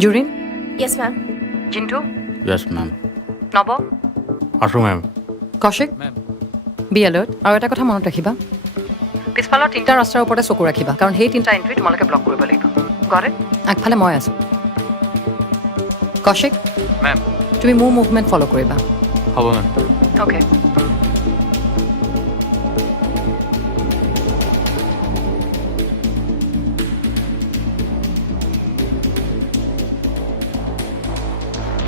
Jurin? Yes, ma'am. Jintu? Yes, ma'am. Nobo? Asu, ma'am. Kaushik? Ma'am. Be alert. আৰু এটা কথা মনত ৰাখিবা পিছফালৰ তিনিটা ৰাস্তাৰ ওপৰতে চকু ৰাখিবা কাৰণ সেই তিনিটা এণ্ট্ৰি তোমালোকে ব্লক কৰিব লাগিব গট ইট আগফালে মই আছো কৌশিক Ma'am. তুমি মোৰ মুভমেণ্ট ফ'ল' কৰিবা হ'ব, ma'am. অ'কে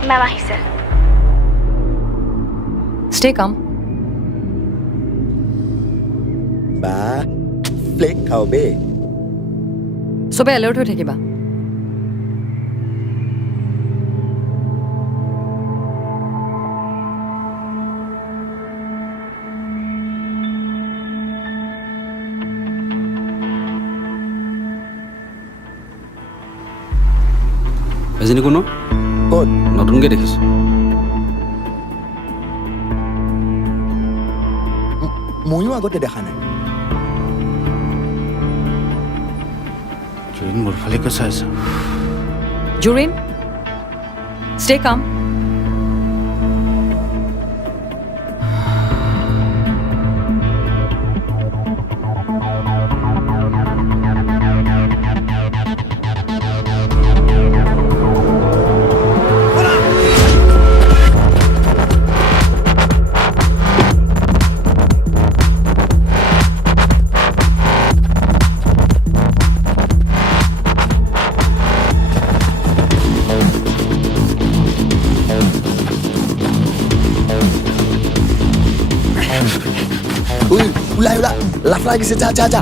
Ma'am আহিছে ষ্টে কাম বা ফ্লেক খাও বে চবে এলাৰ্ট হৈ থাকিবা এজনী কোনো ক'ত নতুনকৈ দেখিছোঁ ময়ো আগতে দেখা নাই জুৰিন মোৰ ফালেকে চাইছে জুৰিন ষ্টে কাম ওলাই ওলা লাফ লাগিছে যা যা যা